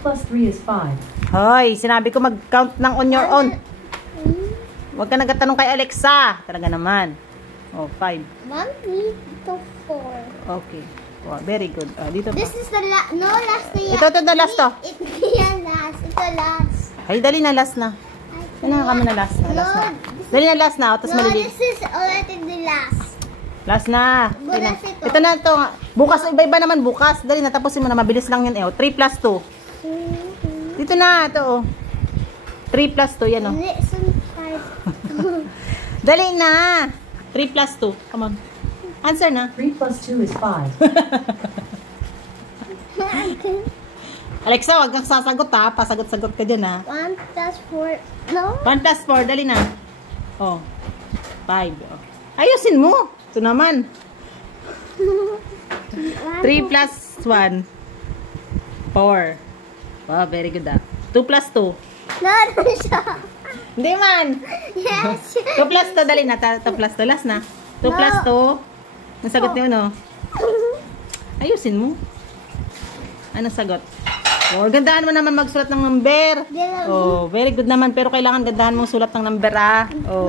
plus 3 is 5. Hoy, sinabi ko mag-count ng on your own. Huwag ka nagtatanong kay Alexa. Talaga naman. Oh, 5. Mommy, ito 4. Okay. Oh, very good. Dito pa. This is the last. No, last na yan. Ito, the last to. Ito yan last. Ito last. Ay, dali na, last na. Ano nga kami na last na? Last na. Dali na, last na. Tapos No, maliliit. this is already the last. Last na. Bukas ito. Ito na ito. Bukas, iba-iba naman bukas. Dali na, tapusin mo na. Mabilis lang yun. 3 plus 2. Dito na, ito oh. 3 plus 2, yan oh. Listen, 5. Dali na. 3 plus 2. Come on. Answer na. 3 plus 2 is 5. Alexa, wag kang sasagot ha. Pasagot-sagot ka dyan ha. 1 plus 4. No? 1 plus 4, dali na. Oh. 5. Oh. Ayusin mo. Ito naman. 3 plus 1. 4. Wow, very good ah. 2 plus 2. Naroon siya. Hindi man. Yes. 2 plus 2, dali na. 2 plus 2, last na. 2 plus 2. Nasagot niyo, no? Ayusin mo. Anong sagot? Oh, gandahan mo naman magsulat ng number. Oh, very good naman. Pero kailangan gandahan mong sulat ng number, ah. Oh.